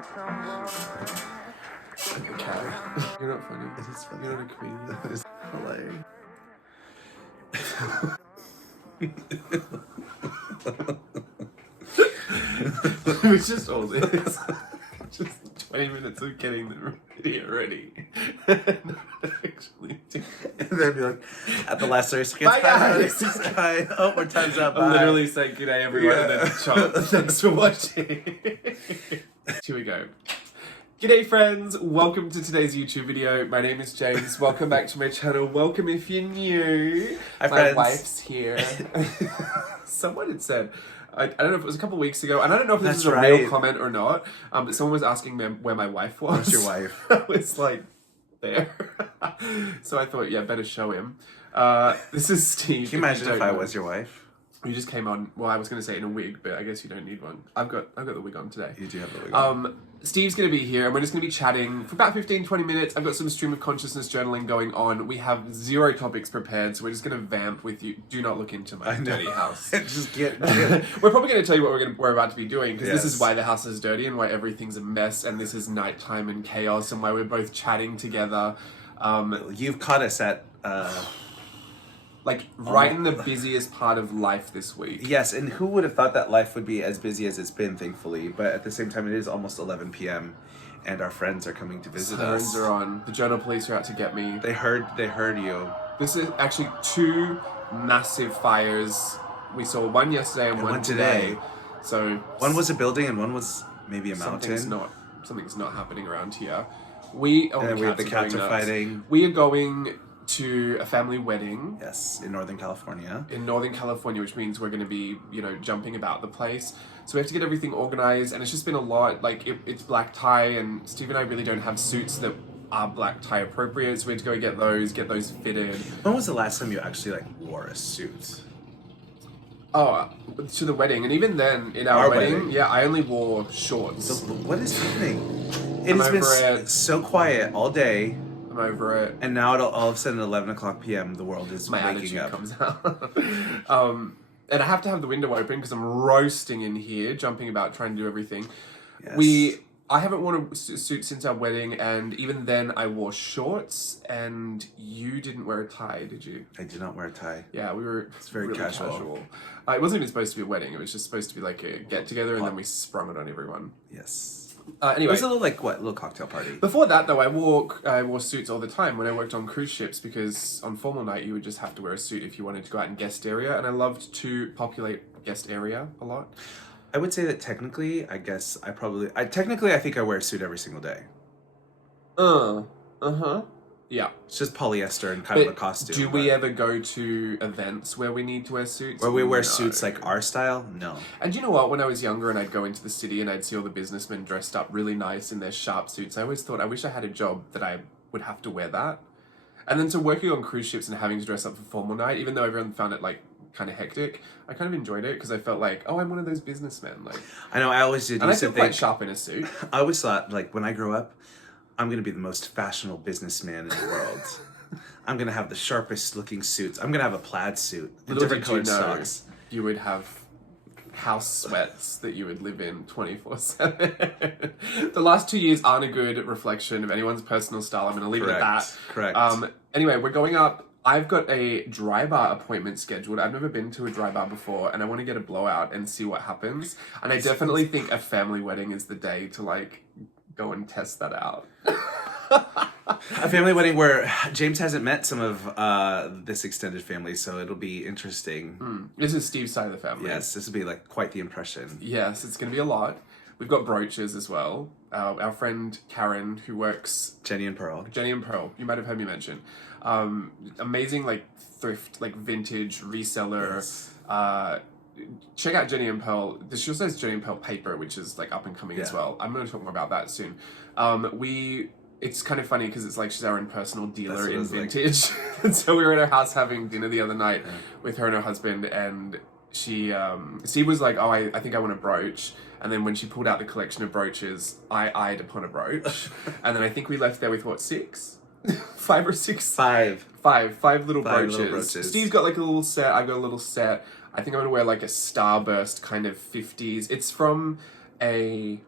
Okay. You're not funny. It is funny. You're not a comedian. It is hilarious. It was just all this. Just 20 minutes of getting the video ready. Actually, And then be like, at the last 30 seconds, bye guys. Bye. Oh, our time's up. Bye. I'll literally say good day everyone and then chop. Thanks for watching. Here we go. G'day friends, welcome to today's YouTube video. My name is James. Welcome back to my channel. Welcome if you're new. Hi, my friends. wife's here. Someone had said, I don't know if it was a couple of weeks ago, and I don't know if this That's is a right. real comment or not, but someone was asking me where my wife was. Where's your wife? I was like, there. So I thought, yeah, better show him. This is Steve. Can you imagine if I was your wife? You just came on, well, I was going to say in a wig, but I guess you don't need one. I've got the wig on today. You do have the wig on. Steve's going to be here, and we're just going to be chatting for about 15-20 minutes. I've got some stream of consciousness journaling going on. We have 0 topics prepared, so we're just going to vamp with you. Do not look into my dirty house. Just get We're probably going to tell you what we're about to be doing, because this Yes. is why the house is dirty and why everything's a mess, and this is nighttime and chaos, and why we're both chatting together. You've caught us at... Like, right in the busiest part of life this week. Yes, and who would have thought that life would be as busy as it's been, thankfully. But at the same time, it is almost 11 p.m. and our friends are coming to visit us. Sirens are on. The journal police are out to get me. They heard you. This is actually 2 massive fires. We saw one yesterday and one today. So one was a building and one was maybe a mountain. Something's not happening around here. The cats are fighting. We are going to a family wedding. Yes, in Northern California. In Northern California, which means we're going to be, jumping about the place. So we have to get everything organized, and it's just been a lot. Like, it's black tie, and Steve and I really don't have suits that are black tie appropriate, so we had to go get those fitted. When was the last time you actually, wore a suit? Oh, to the wedding, and even then, in our wedding, yeah, I only wore shorts. So what is happening? It has been so quiet all day. I'm over it. And now all of a sudden at 11 o'clock p.m. the world is My waking attitude up. comes out. And I have to have the window open because I'm roasting in here, jumping about, trying to do everything. Yes. I haven't worn a suit since our wedding, and even then I wore shorts, and you didn't wear a tie, did you? I did not wear a tie. Yeah, we were very really casual. It wasn't even supposed to be a wedding, it was just supposed to be like a get-together, and then we sprung it on everyone. Yes. Anyway. It was a little cocktail party. Before that, though, I wore suits all the time when I worked on cruise ships, because on formal night you would just have to wear a suit if you wanted to go out in guest area, and I loved to populate guest area a lot. I would say that technically, I think I wear a suit every single day. Yeah. It's just polyester and kind of a costume. Do we ever go to events where we need to wear suits? Where we wear suits like our style? No. And you know what? When I was younger and I'd go into the city and I'd see all the businessmen dressed up really nice in their sharp suits, I always thought, I wish I had a job that I would have to wear that. And then working on cruise ships and having to dress up for formal night, even though everyone found it kind of hectic, I kind of enjoyed it because I felt like, oh, I'm one of those businessmen. I know, I always did. And I feel quite sharp in a suit. I always thought, when I grow up, I'm going to be the most fashionable businessman in the world. I'm going to have the sharpest looking suits. I'm going to have a plaid suit. Different colored socks. You would have house sweats that you would live in 24/7. The last 2 years aren't a good reflection of anyone's personal style. I'm going to leave it at that. Correct. Anyway, we're going up. I've got a dry bar appointment scheduled. I've never been to a dry bar before, and I want to get a blowout and see what happens. And I definitely think a family wedding is the day to go and test that out. A family wedding where James hasn't met some of this extended family, so it'll be interesting. This is Steve's side of the family. Yes, this will be quite the impression. Yes, it's going to be a lot. We've got brooches as well. Our friend Karen, who works... Jenny and Pearl, you might have heard me mention. Amazing, thrift, vintage reseller. Yes. Check out Jenny and Pearl. She also has Jenny and Pearl paper, which is up and coming as well. I'm going to talk more about that soon. It's kind of funny because it's she's our own personal dealer in vintage. And so we were at her house having dinner the other night with her and her husband, and Steve was like, oh, I think I want a brooch. And then when she pulled out the collection of brooches, I eyed upon a brooch. And then I think we left there with 6? 5 or 6? Five Little brooches. Steve's got a little set, I've got a little set. I think I'm gonna wear a starburst kind of 50s. It's from a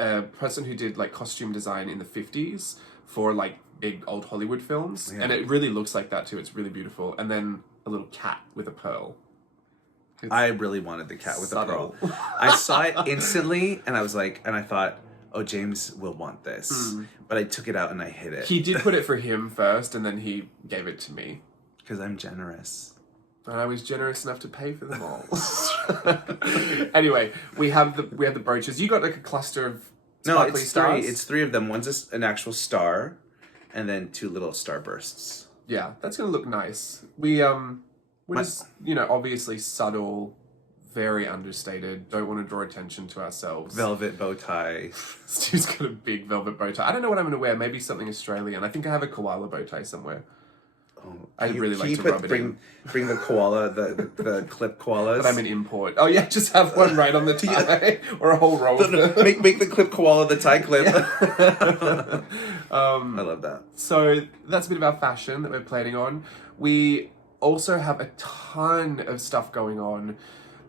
a person who did like costume design in the 50s for like big old Hollywood films. Yeah. And it really looks like that too. It's really beautiful. And then a little cat with a pearl. I really wanted the cat with the pearl. I saw it instantly and I was like, and I thought, oh, James will want this. But I took it out and I hid it. He did put it for him first and then he gave it to me. Because I'm generous. And I was generous enough to pay for them all. Anyway, we have the brooches. You got like a cluster of sparkly stars? It's three of them. One's an actual star and then 2 little starbursts. Yeah, that's gonna look nice. We're just, obviously subtle, very understated, don't want to draw attention to ourselves. Velvet bow tie. Steve's got a big velvet bow tie. I don't know what I'm going to wear. Maybe something Australian. I think I have a koala bow tie somewhere. Oh, I'd really like to rub it in. Bring the koala, the clip koalas. But I'm an import. Oh yeah, just have one right on the tie. Or a whole row of them. Make the clip koala the tie clip. Yeah. I love that. So that's a bit of our fashion that we're planning on. We also have a ton of stuff going on.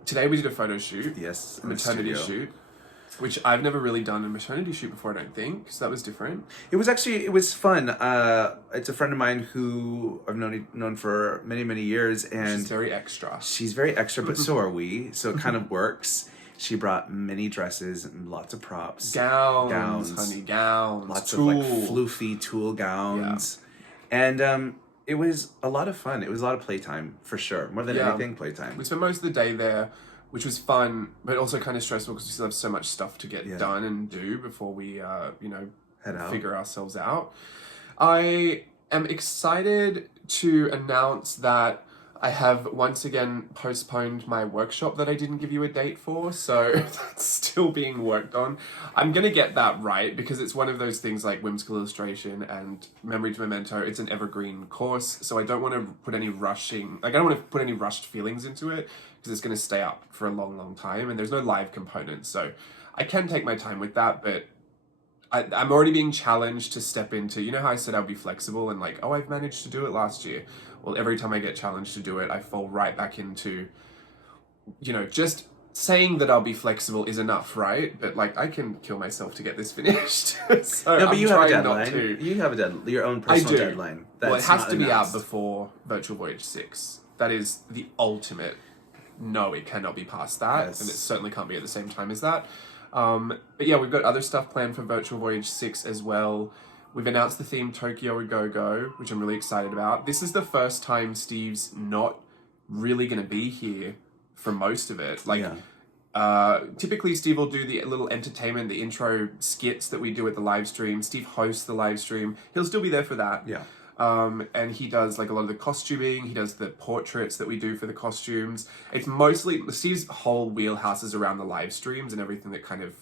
Today we did a photo shoot. Yes. A maternity shoot. Which I've never really done a maternity shoot before, I don't think. So that was different. It was fun. It's a friend of mine who I've known for many, many years. And she's very extra. She's very extra, but so are we. So it kind of works. She brought many dresses and lots of props. Gowns. Honey, gowns. Lots of like floofy tulle gowns. Yeah. And it was a lot of fun. It was a lot of playtime, for sure. More than anything, playtime. We spent most of the day there, which was fun, but also kind of stressful because we still have so much stuff to get done and do before we, head out. Figure ourselves out. I am excited to announce that I have once again postponed my workshop that I didn't give you a date for, so that's still being worked on. I'm going to get that right because it's one of those things like whimsical illustration and memory to memento. It's an evergreen course, so I don't want to put any I don't want to put any rushed feelings into it because it's going to stay up for a long, long time and there's no live components, so I can take my time with that, but I'm already being challenged to step into, how I said I'd be flexible and like, oh, I've managed to do it last year. Well, every time I get challenged to do it, I fall right back into, just saying that I'll be flexible is enough, right? But like, I can kill myself to get this finished. So no, but you have a deadline. You have your own personal deadline. Well, it has to be out before Virtual Voyage 6. That is the ultimate. No, it cannot be past that. Yes. And it certainly can't be at the same time as that. But yeah, we've got other stuff planned for Virtual Voyage 6 as well. We've announced the theme Tokyo a Go-Go, which I'm really excited about. This is the first time Steve's not really going to be here for most of it. Typically Steve will do the little entertainment, the intro skits that we do at the live stream. Steve hosts the live stream. He'll still be there for that. Yeah. And he does like a lot of the costuming. He does the portraits that we do for the costumes. It's mostly Steve's whole wheelhouse is around the live streams and everything that kind of,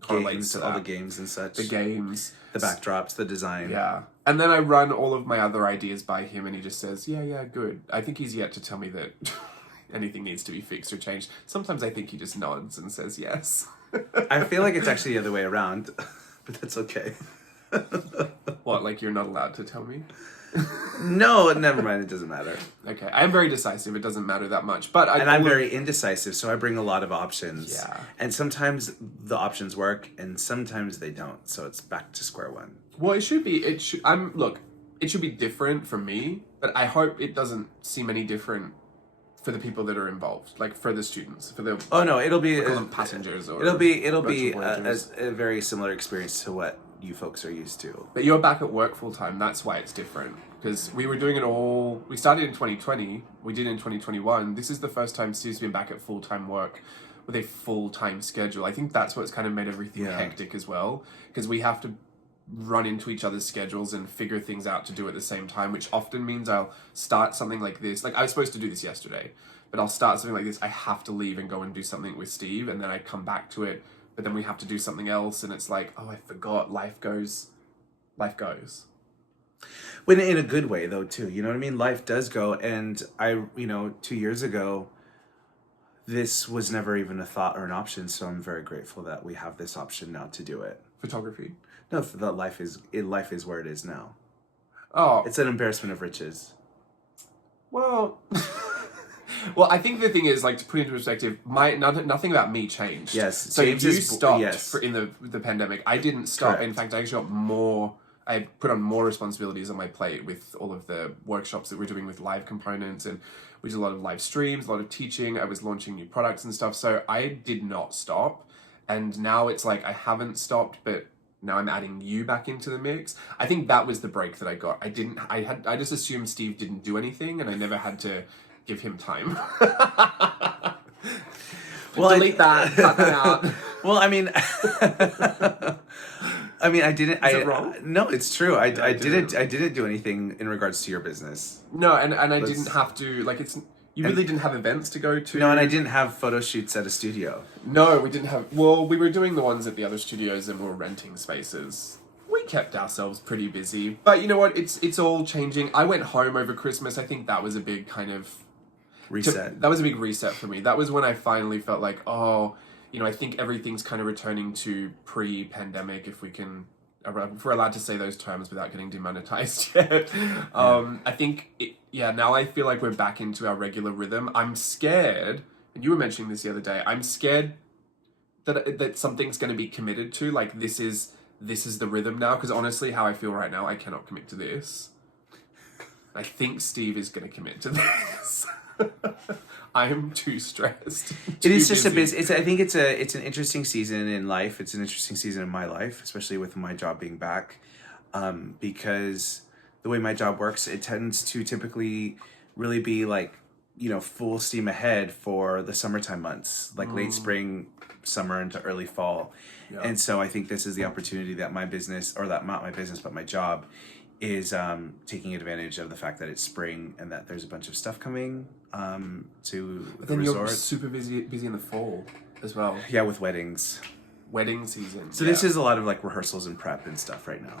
correlates to all the games and such. The games. The backdrops, the design. Yeah. And then I run all of my other ideas by him and he just says, yeah, good. I think he's yet to tell me that anything needs to be fixed or changed. Sometimes I think he just nods and says yes. I feel like it's actually the other way around, but that's okay. What, like you're not allowed to tell me? No, never mind. It doesn't matter. Okay. I am very decisive. It doesn't matter that much. But I'm very indecisive, so I bring a lot of options. Yeah. And sometimes the options work, and sometimes they don't. So it's back to square one. Well, it should be. It should be different for me, but I hope it doesn't seem any different for the people that are involved, like for the students, for the. Oh no, it'll be passengers or. It'll be a very similar experience to what you folks are used to. But you're back at work full time. That's why it's different. Because we were doing it all. We started in 2020. We did in 2021. This is the first time Steve's been back at full time work with a full time schedule. I think that's what's kind of made everything hectic as well. Because we have to run into each other's schedules and figure things out to do at the same time, which often means I'll start something like this. Like I was supposed to do this yesterday, but I'll start something like this. I have to leave and go and do something with Steve, and then I come back to it. But then we have to do something else, and it's like, oh, I forgot. Life goes. When in a good way, though, too. You know what I mean? Life does go, and 2 years ago, this was never even a thought or an option. So I'm very grateful that we have this option now to do it. Photography. No, that life is where it is now. Oh, it's an embarrassment of riches. Well, Well, I think the thing is, like, to put into perspective, nothing about me changed. Yes. So James you is- stopped yes. in the pandemic. I didn't stop. Correct. In fact, I actually got more. I put on more responsibilities on my plate with all of the workshops that we're doing with live components, and we did a lot of live streams, a lot of teaching. I was launching new products and stuff. So I did not stop. And now it's like I haven't stopped, but now I'm adding you back into the mix. I think that was the break that I got. I just assumed Steve didn't do anything, and I never had to give him time. Well, Delete that, cut that out. Well, I mean, I didn't. Is it wrong? No, it's true. I didn't. didn't do anything in regards to your business. No, and I didn't have to, like, you really didn't have events to go to. No, and I didn't have photo shoots at a studio. No, we didn't have, well, we were doing the ones at the other studios and we were renting spaces. We kept ourselves pretty busy. But you know what? It's all changing. I went home over Christmas. I think that was a big kind of Reset. That was a big reset for me. That was when I finally felt like, oh, you know, I think everything's kind of returning to pre-pandemic, if we're allowed to say those terms without getting demonetized yet. I think, now I feel like we're back into our regular rhythm. I'm scared, and you were mentioning this the other day, I'm scared that something's going to be committed to, like this is the rhythm now, because honestly, how I feel right now, I cannot commit to this. I think Steve is going to commit to this. I'm too stressed. It is just busy. I think it's an interesting season in life. It's an interesting season in my life, especially with my job being back, because the way my job works, it tends to typically really be like, you know, full steam ahead for the summertime months, like late spring, summer into early fall. Yeah. And so I think this is the opportunity that my business, or that not my business, but my job is taking advantage of the fact that it's spring and that there's a bunch of stuff coming to the resort. You're super busy in the fall as well. Yeah, with weddings. Wedding season. So this is a lot of like rehearsals and prep and stuff right now.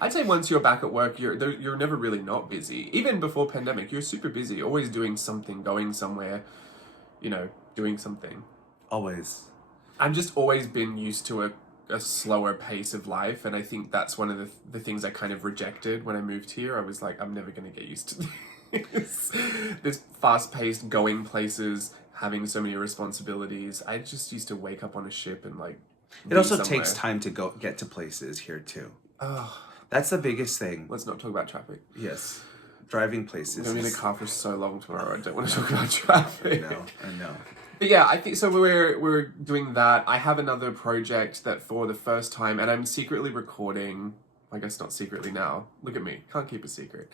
I'd say once you're back at work, you're never really not busy. Even before pandemic, you're super busy, always doing something, going somewhere, you know, doing something. Always. I've just always been used to a slower pace of life, and I think that's one of the things I kind of rejected when I moved here. I was like, I'm never going to get used to this fast-paced, going places, having so many responsibilities. I just used to wake up on a ship and like it also takes time to get to places here too. Oh, that's the biggest thing. Let's not talk about traffic. Yes, driving places. I'm in a car for so long tomorrow. I don't want to talk about traffic. I know. But yeah, I think so. We're doing that. I have another project that for the first time, and I'm secretly recording. I guess not secretly now. Look at me, can't keep a secret.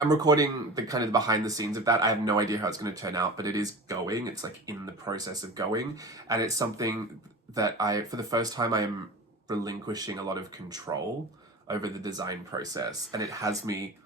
I'm recording the kind of behind the scenes of that. I have no idea how it's going to turn out, but it is going. It's like in the process of going, and it's something that for the first time, I am relinquishing a lot of control over the design process, and it has me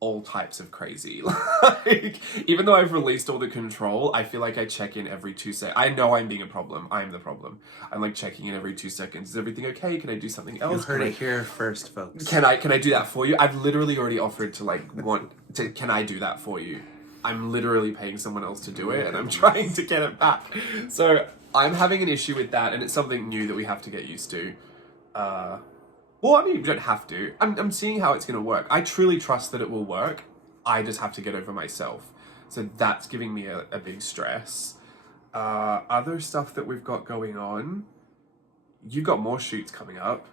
all types of crazy. Like, even though I've released all the control, I feel like I check in every 2 seconds. I know I'm being a problem. I'm the problem. I'm like checking in every 2 seconds. Is everything okay? Can I do something else? You heard it here first, folks. Can I do that for you? I've literally already offered to can I do that for you? I'm literally paying someone else to do it, and I'm trying to get it back. So I'm having an issue with that, and it's something new that we have to get used to. Well, I mean, you don't have to. I'm seeing how it's going to work. I truly trust that it will work. I just have to get over myself. So that's giving me a big stress. Other stuff that we've got going on. You've got more shoots coming up.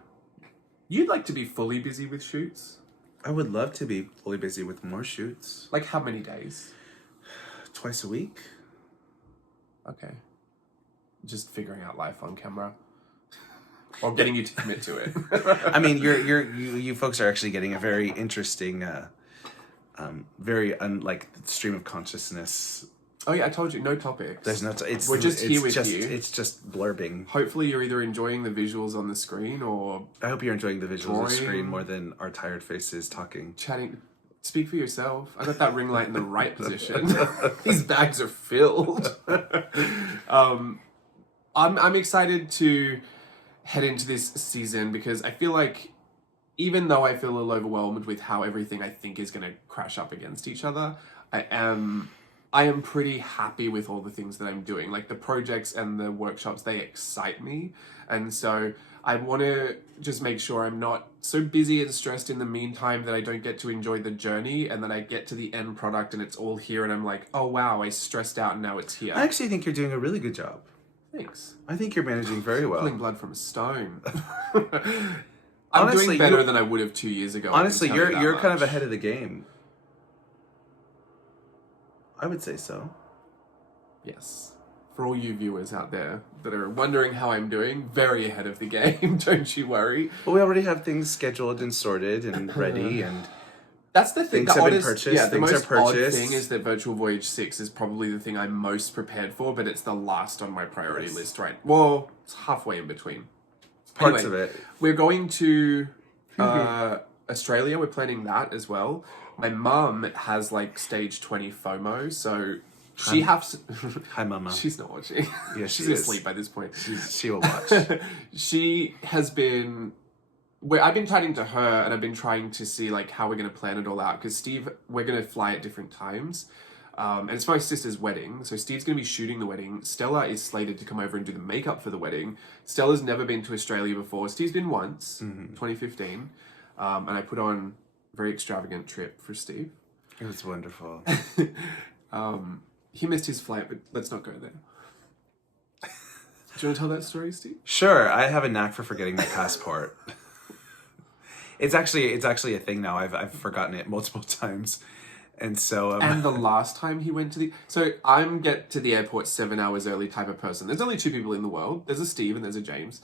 You'd like to be fully busy with shoots? I would love to be fully busy with more shoots. Like how many days? Twice a week. Okay. Just figuring out life on camera. Or getting you to commit to it. I mean, you folks are actually getting a very interesting, very unlike stream of consciousness. Oh yeah, I told you, no topics. There's no. We're just here with you. It's just blurbing. Hopefully, you're either enjoying the visuals on the screen or I hope you're enjoying the visuals on the screen more than our tired faces talking. Chatting. Speak for yourself. I got that ring light in the right position. These bags are filled. I'm excited to head into this season because I feel like even though I feel a little overwhelmed with how everything I think is going to crash up against each other, I am I am pretty happy with all the things that I'm doing. Like the projects and the workshops, they excite me. And so I want to just make sure I'm not so busy and stressed in the meantime that I don't get to enjoy the journey, and then I get to the end product and it's all here and I'm like, oh wow, I stressed out and now it's here. I actually think you're doing a really good job. Thanks. I think you're managing very well. Pulling blood from a stone. I'm Honestly, doing better than I would have 2 years ago. Honestly, you're kind of much. ahead of the game. I would say so. Yes. For all you viewers out there that are wondering how I'm doing, very ahead of the game, don't you worry. But we already have things scheduled and sorted and ready, and that's the thing. things have been purchased. Yeah, the things most are purchased. odd thing is that Virtual Voyage 6 is probably the thing I'm most prepared for, but it's the last on my priority list, right? Well, it's halfway in between. Parts of it. We're going to Australia. We're planning that as well. My mum has like stage 20 FOMO, so she has. Hi, Mama. She's not watching. Yeah, she's asleep by this point. She will watch. She has been. I've been chatting to her, and I've been trying to see like how we're going to plan it all out. Because Steve, we're going to fly at different times, and it's my sister's wedding, so Steve's going to be shooting the wedding. Stella is slated to come over and do the makeup for the wedding. Stella's never been to Australia before. Steve's been once, 2015, and I put on a very extravagant trip for Steve. It was wonderful. He missed his flight, but let's not go there. Do you want to tell that story, Steve? Sure, I have a knack for forgetting my passport. It's actually a thing now. I've forgotten it multiple times, and so. And the last time he went to I'm get to the airport 7 hours early type of person. There's only 2 people in the world. There's a Steve and there's a James.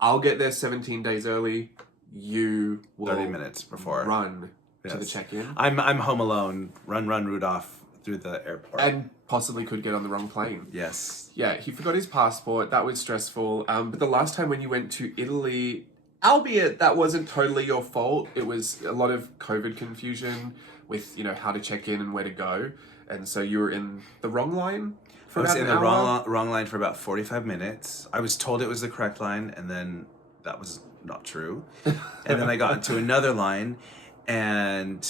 I'll get there 17 days early. You will 30 minutes before run to the check-in. I'm home alone. Run, Rudolph through the airport. And possibly could get on the wrong plane. Yes. Yeah, he forgot his passport. That was stressful. But the last time when you went to Italy, albeit that wasn't totally your fault, it was a lot of COVID confusion with, how to check in and where to go. And so you were in the wrong line for about an hour? I was in the wrong line for about 45 minutes. I was told it was the correct line, and then that was not true. And then I got into another line, and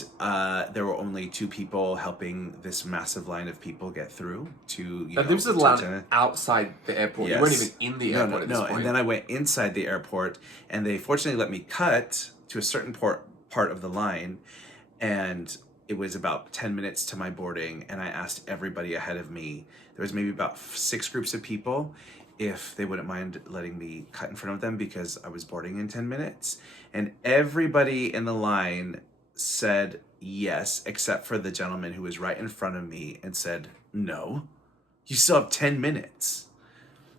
there were only 2 people helping this massive line of people get through to. This was a line outside the airport. Yes. You weren't even in the airport at this point. And then I went inside the airport, and they fortunately let me cut to a certain part of the line, and it was about 10 minutes to my boarding, and I asked everybody ahead of me. There was maybe about 6 groups of people, if they wouldn't mind letting me cut in front of them because I was boarding in 10 minutes. And everybody in the line said yes, except for the gentleman who was right in front of me and said, no, you still have 10 minutes.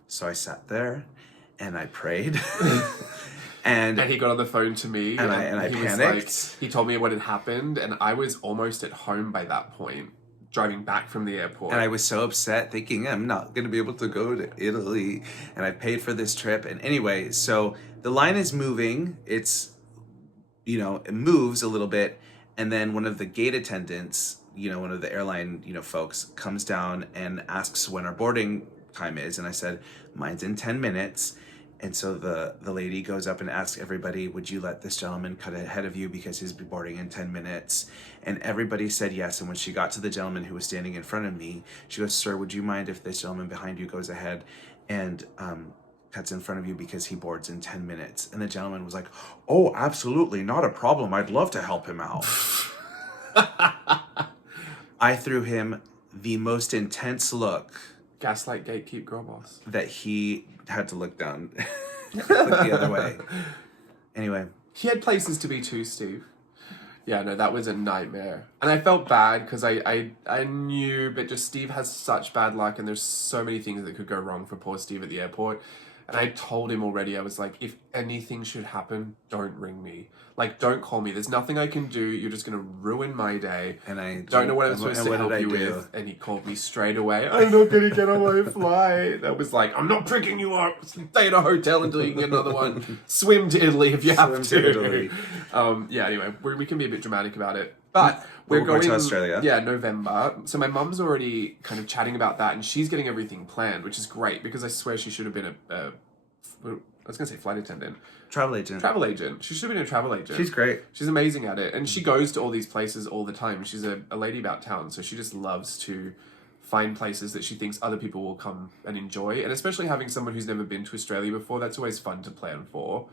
So I sat there and I prayed. and he got on the phone to me and I panicked. He told me what had happened, and I was almost at home by that point, driving back from the airport. And I was so upset, thinking I'm not going to be able to go to Italy, and I paid for this trip. And anyway, so the line is moving. It's, it moves a little bit, and then one of the gate attendants, one of the airline, folks comes down and asks when our boarding time is. And I said, mine's in 10 minutes. And so the lady goes up and asks everybody, would you let this gentleman cut ahead of you because he's boarding in 10 minutes? And everybody said yes. And when she got to the gentleman who was standing in front of me, she goes, sir, would you mind if this gentleman behind you goes ahead and cuts in front of you because he boards in 10 minutes? And the gentleman was like, oh, absolutely, not a problem. I'd love to help him out. I threw him the most intense look. Gaslight gatekeep girl boss. That he had to look down. Look the other way. Anyway. He had places to be too, Steve. Yeah, no, that was a nightmare. And I felt bad because I knew, but just Steve has such bad luck and there's so many things that could go wrong for poor Steve at the airport. And I told him already, I was like, if anything should happen, don't ring me. Like, don't call me. There's nothing I can do. You're just going to ruin my day. And I don't know what I'm supposed to help you with. And he called me straight away. I'm not going to get on my flight. I was like, I'm not picking you up. Stay in a hotel until you can get another one. Swim to Italy if you have to. Anyway, we can be a bit dramatic about it. But we're going to Australia. Yeah, November. So my mum's already kind of chatting about that, and she's getting everything planned, which is great because I swear she should have been I was going to say flight attendant. Travel agent. Travel agent. She should have been a travel agent. She's great. She's amazing at it. And she goes to all these places all the time. She's a lady about town, so she just loves to find places that she thinks other people will come and enjoy. And especially having someone who's never been to Australia before, that's always fun to plan for.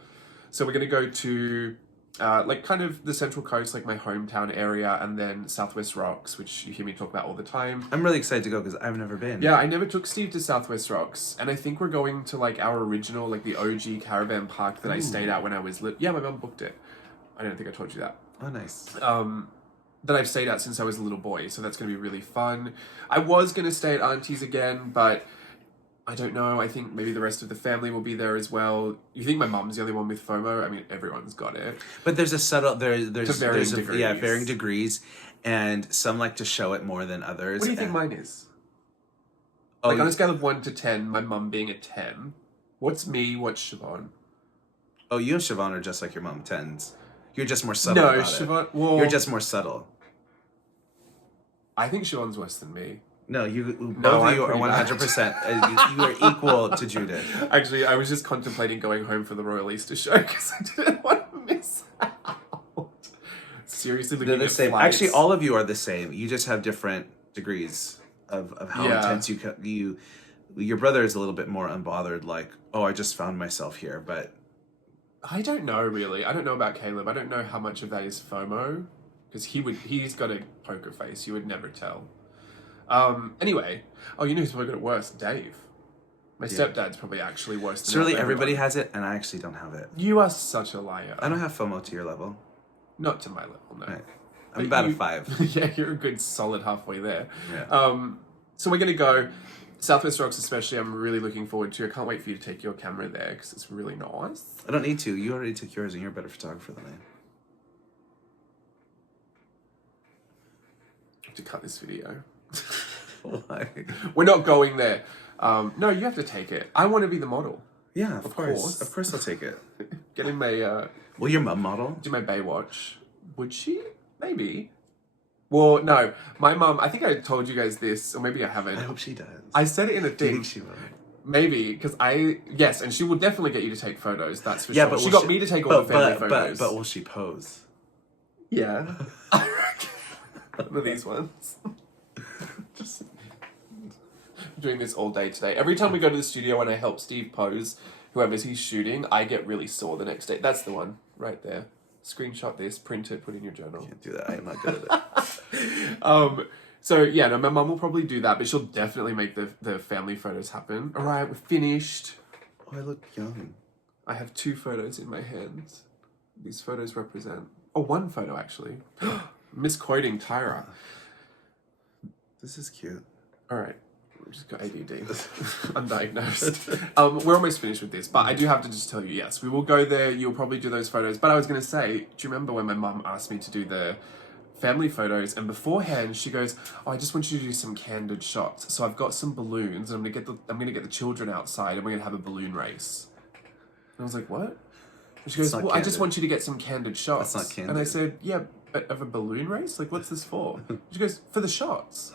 So we're going to go to like kind of the Central Coast, like my hometown area, and then Southwest Rocks, which you hear me talk about all the time. I'm really excited to go because I've never been. Yeah, I never took Steve to Southwest Rocks, and I think we're going to like our original, like the OG caravan park that I stayed at when I was yeah, my mum booked it. I don't think I told you that. Oh, nice. That I've stayed at since I was a little boy, so that's going to be really fun. I was going to stay at Auntie's again, but I don't know. I think maybe the rest of the family will be there as well. You think my mum's the only one with FOMO? I mean, everyone's got it. But there's a subtle there's varying degrees. Yeah, varying degrees, and some like to show it more than others. What do you think mine is? Like on a scale of 1 to 10, my mum being a 10. What's me? What's Siobhan? Oh, you and Siobhan are just like your mum, 10s. You're just more subtle. No, Siobhan. Well, you're just more subtle. I think Siobhan's worse than me. No, both of you are 100%. You are equal to Judith. Actually, I was just contemplating going home for the Royal Easter Show because I didn't want to miss out. Seriously, looking they're the at same. flights. Actually, all of you are the same. You just have different degrees of how intense you. Your brother is a little bit more unbothered. Like, oh, I just found myself here, but I don't know really. I don't know about Caleb. I don't know how much of that is FOMO because he's got a poker face. You would never tell. Anyway, oh, you know who's probably got it worse? Dave. My stepdad's probably actually worse than really everybody has it, and I actually don't have it. You are such a liar. I don't have FOMO to your level. Not to my level, no. Right. I'm about a 5. Yeah, you're a good solid halfway there. Yeah. So we're going to go Southwest Rocks especially. I'm really looking forward to. I can't wait for you to take your camera there because it's really nice. I don't need to. You already took yours, and you're a better photographer than I am. I have to cut this video. Why? We're not going there. No, you have to take it. I want to be the model. Yeah, of course. Of course I'll take it. Get in my... Will your mum model? Do my Baywatch. Would she? Maybe. Well, no. My mum, I think I told you guys this, or maybe I haven't. I hope she does. I said it in a thing. Do you think she will? Maybe, because yes, and she will definitely get you to take photos, that's for sure. But she got me to take all the family photos. But will she pose? Yeah. One of these ones. Just doing this all day today. Every time we go to the studio and I help Steve pose, whoever's he's shooting, I get really sore the next day. That's the one, right there. Screenshot this, print it, put it in your journal. Can't do that. I am not good at it. So yeah, no, my mum will probably do that, but she'll definitely make the family photos happen. All right, we're finished. Oh, I look young. I have 2 photos in my hands. These photos represent... Oh, 1 photo, actually. Misquoting Tyra. This is cute. All right. I've just got ADD. Undiagnosed. We're almost finished with this, but I do have to just tell you, yes, we will go there. You'll probably do those photos. But I was going to say, do you remember when my mum asked me to do the family photos? And beforehand, she goes, oh, I just want you to do some candid shots. So I've got some balloons, and I'm going to get the children outside, and we're going to have a balloon race. And I was like, what? And she goes, well, I just want you to get some candid shots. That's not candid. And I said, yeah, but of a balloon race? Like, what's this for? She goes, for the shots.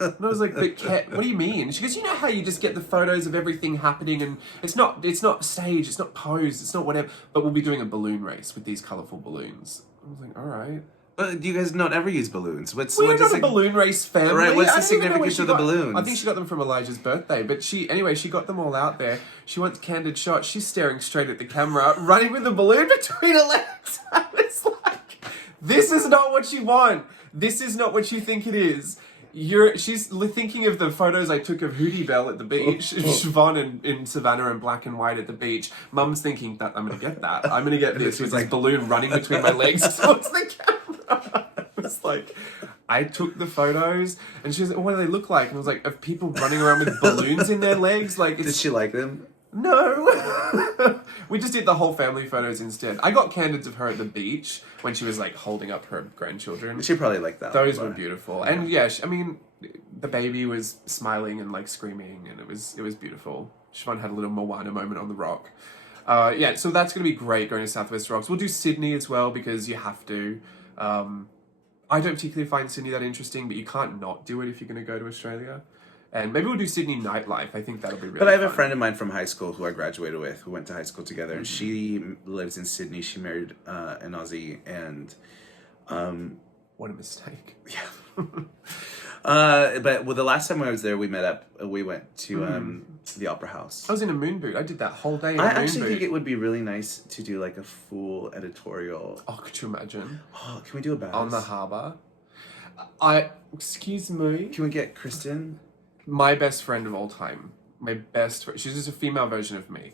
And I was like, but Kat, what do you mean? She goes, you know how you just get the photos of everything happening and it's not staged, it's not posed, it's not whatever, but we'll be doing a balloon race with these colourful balloons. I was like, all right. But you guys don't ever use balloons. We're not a balloon race family. Right, what's the significance of the balloons? I think she got them from Elijah's birthday, but she got them all out there. She wants candid shots. She's staring straight at the camera, running with the balloon between her legs. I was like, this is not what you want. This is not what you think it is. She's thinking of the photos I took of Hootie Bell at the beach, Siobhan in Savannah in black and white at the beach. Mum's thinking that I'm going to get that. I'm going to get this with this balloon running between my legs towards the camera. It's like, I took the photos and she was like, what do they look like? And I was like, of people running around with balloons in their legs? Like, did she like them? No. We just did the whole family photos instead. I got candids of her at the beach when she was like holding up her grandchildren. She probably liked that. Those were beautiful. And yeah, I mean, the baby was smiling and like screaming and it was beautiful. Siobhan had a little Moana moment on the rock. Yeah, so that's going to be great going to Southwest Rocks. We'll do Sydney as well because you have to. I don't particularly find Sydney that interesting, but you can't not do it if you're going to go to Australia. And maybe we'll do Sydney nightlife. I think that'll be really fun. But I have a friend of mine from high school who I graduated with, who went to high school together, and she lives in Sydney. She married an Aussie, and... what a mistake. Yeah. But the last time I was there, we met up. We went to the Opera House. I was in a moon boot. I did that whole day in a I moon actually boot. think it would be really nice to do like a full editorial. Oh, could you imagine? Oh, can we do a bass? On the harbour. Excuse me? Can we get Kristen? My best friend of all time. My best friend. She's just a female version of me.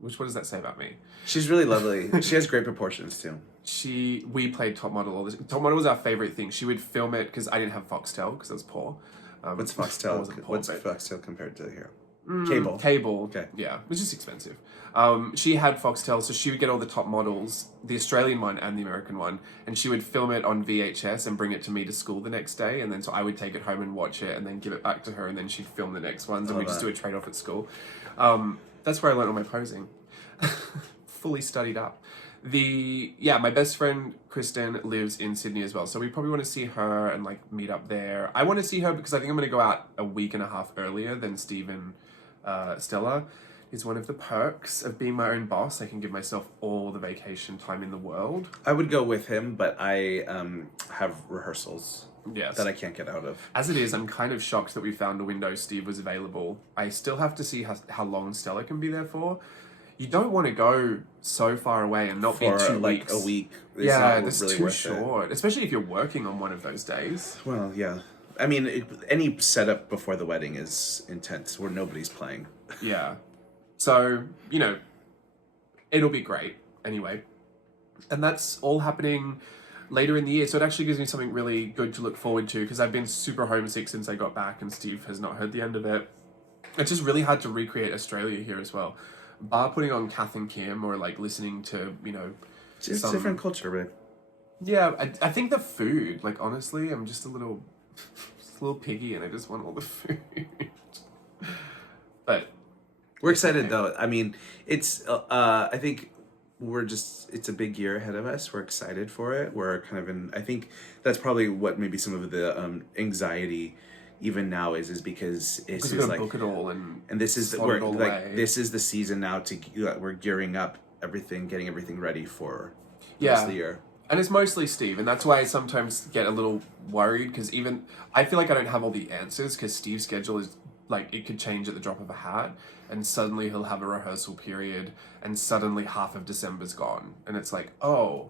What does that say about me? She's really lovely. She has great proportions too. We played Top Model all this. Top Model was our favorite thing. She would film it because I didn't have Foxtel because I was poor. What's Foxtel? What's Foxtel compared to here? Cable. Okay. Yeah, which is expensive. She had Foxtel, so she would get all the top models, the Australian one and the American one, and she would film it on VHS and bring it to me to school the next day, and then so I would take it home and watch it, and then give it back to her, and then she'd film the next ones, and we just do a trade-off at school. That's where I learned all my posing. Fully studied up. My best friend Kristen lives in Sydney as well, so we probably want to see her and like meet up there. I want to see her because I think I'm going to go out a week and a half earlier than Steve and Stella. Is one of the perks of being my own boss. I can give myself all the vacation time in the world. I would go with him, but I have rehearsals that I can't get out of. As it is, I'm kind of shocked that we found a window Steve was available. I still have to see how long Stella can be there for. You don't want to go so far away and not be 2 weeks. A week. That's really too short, especially if you're working on one of those days. Well, yeah. I mean, any setup before the wedding is intense where nobody's playing. Yeah. So, it'll be great anyway. And that's all happening later in the year. So it actually gives me something really good to look forward to because I've been super homesick since I got back and Steve has not heard the end of it. It's just really hard to recreate Australia here as well. Bar putting on Kath and Kim or like listening to, It's a different culture, right? Yeah, I think the food, like honestly, I'm just a little piggy and I just want all the food. But we're excited though. I mean, it's I think it's a big year ahead of us. We're excited for it. We're kind of I think that's probably what maybe some of the anxiety even now is because it's just like book it all and this is this is the season now we're gearing up everything, getting everything ready for the rest of the year. And it's mostly Steve, and that's why I sometimes get a little worried because even I feel like I don't have all the answers because Steve's schedule is like it could change at the drop of a hat, and suddenly he'll have a rehearsal period, and suddenly half of December's gone, and it's like, oh,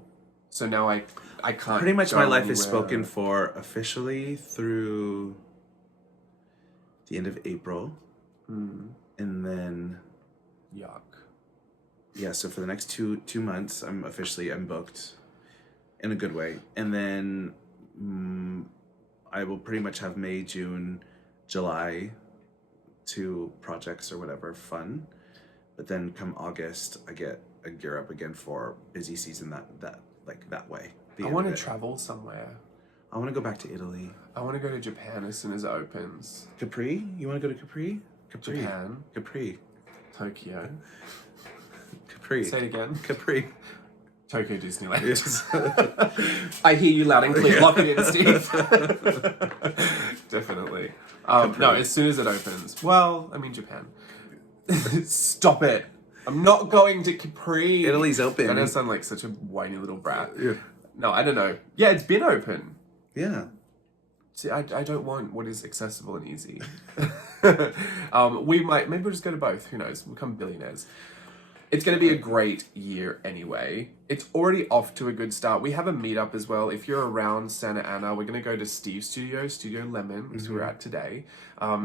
so now I can't. Pretty much my life is spoken for officially through the end of April, and then yuck. Yeah, so for the next two months, I'm booked in a good way, and then I will pretty much have May, June, July, 2 projects or whatever fun, but then come August, I get a gear up again for busy season that way. I want to travel somewhere. I want to go back to Italy. I want to go to Japan as soon as it opens. Capri? You want to go to Capri? Japan. Capri. Tokyo. Capri. Say it again. Capri. Tokyo Disneyland. Yes. I hear you loud and clear. Lock it in, Steve. Definitely. No, as soon as it opens. Well, I mean Japan. Stop it. I'm not going to Capri. Italy's open. I sound like such a whiny little brat. Yeah. No, I don't know. Yeah, it's been open. Yeah. See, I don't want what is accessible and easy. Maybe we'll just go to both. Who knows? We'll become billionaires. It's going to be a great year anyway. It's already off to a good start. We have a meetup as well. If you're around Santa Ana, we're going to go to Steve's Studio Lemon, which we're at today.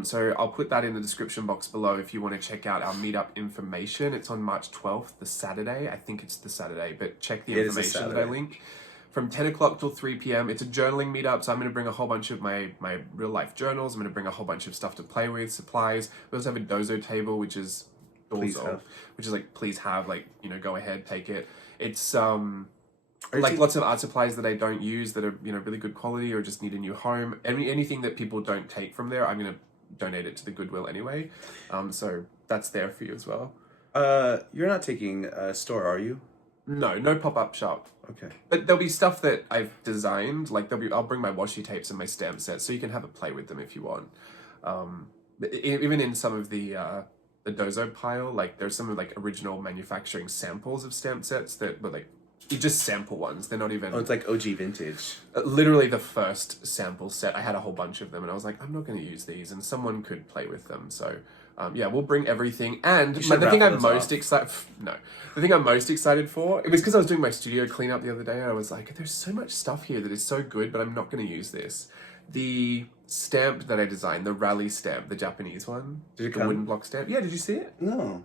So I'll put that in the description box below if you want to check out our meetup information. It's on March 12th, the Saturday. I think it's the Saturday, but check the information that I link. From 10 o'clock till 3 p.m. It's a journaling meetup, so I'm going to bring a whole bunch of my real life journals. I'm going to bring a whole bunch of stuff to play with, supplies. We also have a dozo table, which is please have, go ahead, take it. It's lots of art supplies that I don't use that are really good quality or just need a new home. Anything that people don't take from there, I'm going to donate it to the Goodwill anyway. So that's there for you as well. You're not taking a store, are you? No pop-up shop. Okay. But there'll be stuff that I've designed. I'll bring my washi tapes and my stamp sets, so you can have a play with them if you want. Even in some of the dozo pile, there's some original manufacturing samples of stamp sets that were You just sample ones. They're not even... Oh, it's like OG vintage. Literally the first sample set. I had a whole bunch of them, and I was like, I'm not going to use these, and someone could play with them. So, yeah, we'll bring everything. And the thing I'm most excited... No. The thing I'm most excited for... It was because I was doing my studio cleanup the other day, and I was like, there's so much stuff here that is so good, but I'm not going to use this. The stamp that I designed, the rally stamp, the Japanese one. Did it the wooden block stamp. Yeah, did you see it? No.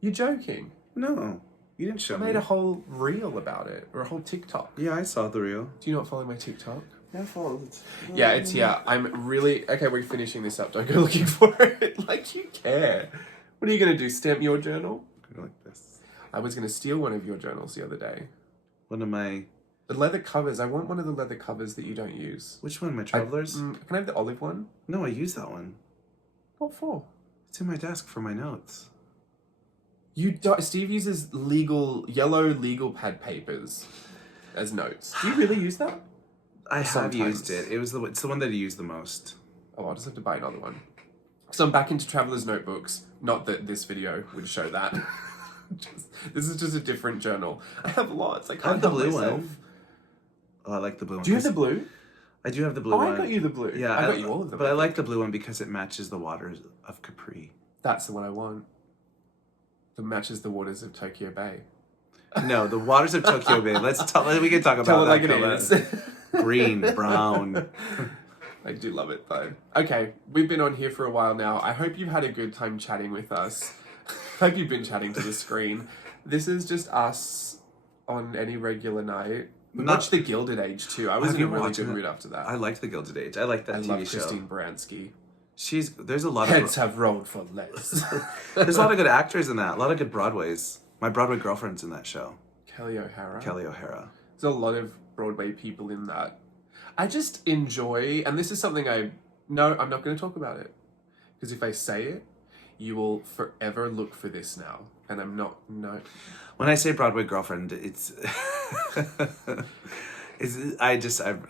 You're joking. No. You didn't show me. I made a whole reel about it, or a whole TikTok. Yeah, I saw the reel. Do you not follow my TikTok? Yeah, I followed. Yeah, it's here. I'm really... Okay, we're finishing this up. Don't go looking for it. Like, you care. What are you going to do? Stamp your journal? Go like this. I was going to steal one of your journals the other day. One of my... The leather covers. I want one of the leather covers that you don't use. Which one? My Travelers? Can I have the olive one? No, I use that one. What for? It's in my desk for my notes. Steve uses yellow legal pad papers as notes. Do you really use that? I have used it. It's the one that I use the most. Oh, I'll just have to buy another one. So I'm back into Traveler's Notebooks. Not that this video would show that. This is just a different journal. I have lots. I have the blue one. Oh, I like the blue one. Do you have the blue? I do have the blue one. I got you the blue. Yeah, I got you all of them. But I like the blue one because it matches the waters of Capri. That's the one I want. That matches the waters of Tokyo Bay. No, the waters of Tokyo Bay. We can talk about Tell it like color. it is. Green, brown. I do love it though. Okay, we've been on here for a while now. I hope you've had a good time chatting with us. I hope you've been chatting to the screen. This is just us on any regular night. We watched The Gilded Age too. I was in a really good mood after that. I liked The Gilded Age. I like that TV show. I love Christine Baranski. There's a lot of... Heads have rolled for less. There's a lot of good actors in that. A lot of good Broadways. My Broadway girlfriend's in that show. Kelly O'Hara. There's a lot of Broadway people in that. I just enjoy, and this is something I'm not going to talk about it. Because if I say it, you will forever look for this now. And I'm not, no. When I say Broadway girlfriend, it's... I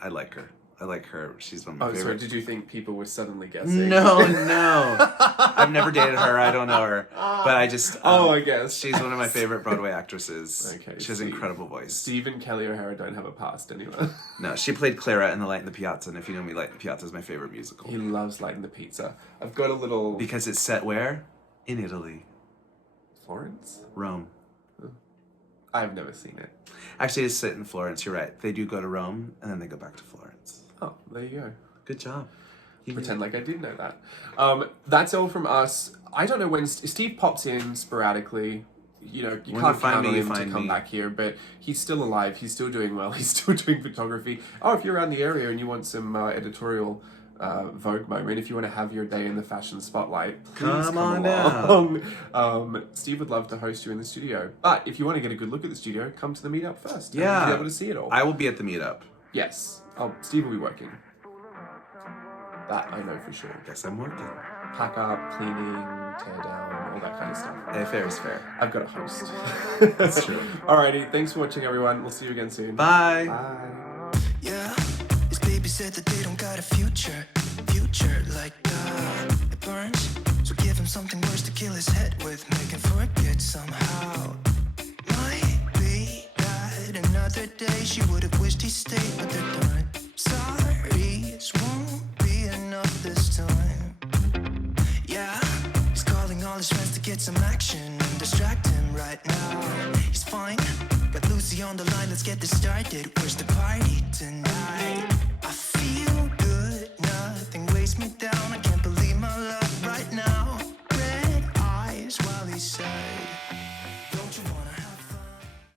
like her. I like her. She's one of my favorite. Sorry, did you think people were suddenly guessing? No. I've never dated her. I don't know her. But I just... I guess. She's one of my favorite Broadway actresses. Okay. She has an incredible voice. Steve and Kelly O'Hara don't have a past anyway. No, she played Clara in The Light and the Piazza, and if you know me, Light and the Piazza is my favorite musical. He loves Light and the Pizza. I've got a little... Because it's set where? In Italy. Florence? Rome. I've never seen it. Actually, it's set in Florence. You're right. They do go to Rome, and then they go back to Florence. Oh, there you go. Good job. Pretend like I did know that. That's all from us. I don't know when Steve pops in sporadically. You know, you can't count on him to come back here, but he's still alive. He's still doing well. He's still doing photography. Oh, if you're around the area and you want some editorial Vogue moment, if you want to have your day in the fashion spotlight, please come on down. Steve would love to host you in the studio. But if you want to get a good look at the studio, come to the meetup first. Yeah. You'll be able to see it all. I will be at the meetup. Yes. Steve will be working. That I know for sure. Guess I'm working. Pack up, cleaning, tear down, all that kind of stuff. Fair is fair. I've got a host. That's true. Alrighty, thanks for watching, everyone. We'll see you again soon. Bye. Bye. Yeah, his baby said that they don't got a future like it burns. So give him something worse to kill his head with, make him forget somehow. Might be that another day she would have wished he stayed, but they're done. Sorry, it won't be enough this time. Yeah, he's calling all his friends to get some action and distract him right now. He's fine, got Lucy on the line, let's get this started. Where's the party tonight?